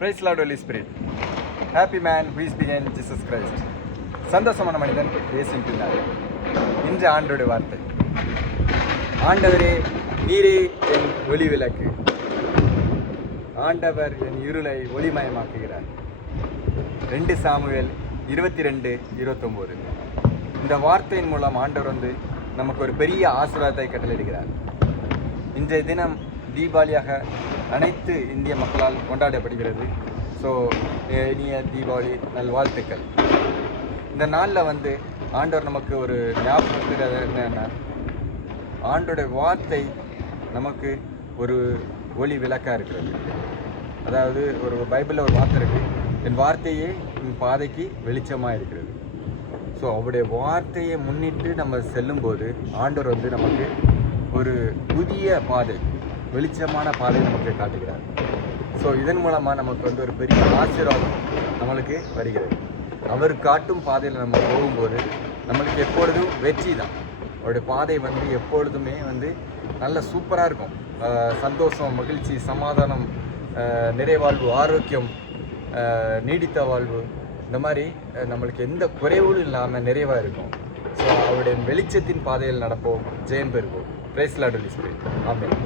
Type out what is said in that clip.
Praise Lord, Holy Spirit. Happy man who is behind Jesus Christ. சந்தோஷமான மனிதன் இயேசுவின் பின்னால். இன்று ஆண்டோட வார்த்தை. ஆண்டவரே நீரே என் ஒளி விளக்கு. ஆண்டவர் என் இருளை ஒளிமயமாக்குகிறார். 2 சாமுவேல் 22:29. இந்த வார்த்தையின் மூலம் ஆண்டவர் நமக்கு ஒரு பெரிய ஆசீர்வாதத்தை கட்டளையிடுகிறார். இன்றைய தினம் தீபாவளியாக அனைத்து இந்திய மக்களால் கொண்டாடப்படுகிறது. ஸோ இனிய தீபாவளி நல்வாழ்த்துக்கள். இந்த நாளில் ஆண்டவர் நமக்கு ஒரு ஞாபகத்துக்கு என்னென்னா, ஆண்டோட வார்த்தை நமக்கு ஒரு ஒளி விளக்காக இருக்கிறது. அதாவது ஒரு பைபிளில் ஒரு வார்த்தை இருக்குது, என் வார்த்தையே என் பாதைக்கு வெளிச்சமாக இருக்கிறது. ஸோ அவருடைய வார்த்தையை முன்னிட்டு நம்ம செல்லும்போது ஆண்டவர் நமக்கு ஒரு புதிய பாதை, வெளிச்சமான பாதை நமக்கு காட்டுகிறார். ஸோ இதன் மூலமாக நமக்கு ஒரு பெரிய ஆசீர்வாதம் நம்மளுக்கு வருகிறது. அவர் காட்டும் பாதையில் நம்ம போகும்போது நம்மளுக்கு எப்பொழுதும் வெற்றி தான். அவருடைய பாதை எப்பொழுதுமே நல்ல சூப்பராக இருக்கும். சந்தோஷம், மகிழ்ச்சி, சமாதானம், நிறைவாழ்வு, ஆரோக்கியம், நீடித்த வாழ்வு, இந்த மாதிரி நம்மளுக்கு எந்த குறைவும் இல்லாமல் நிறைவாக இருக்கும். ஸோ அவருடைய வெளிச்சத்தின் பாதையில் நடப்போம், ஜெயம் பெறுவோம். Praise the Lord, holy spirit. Amen.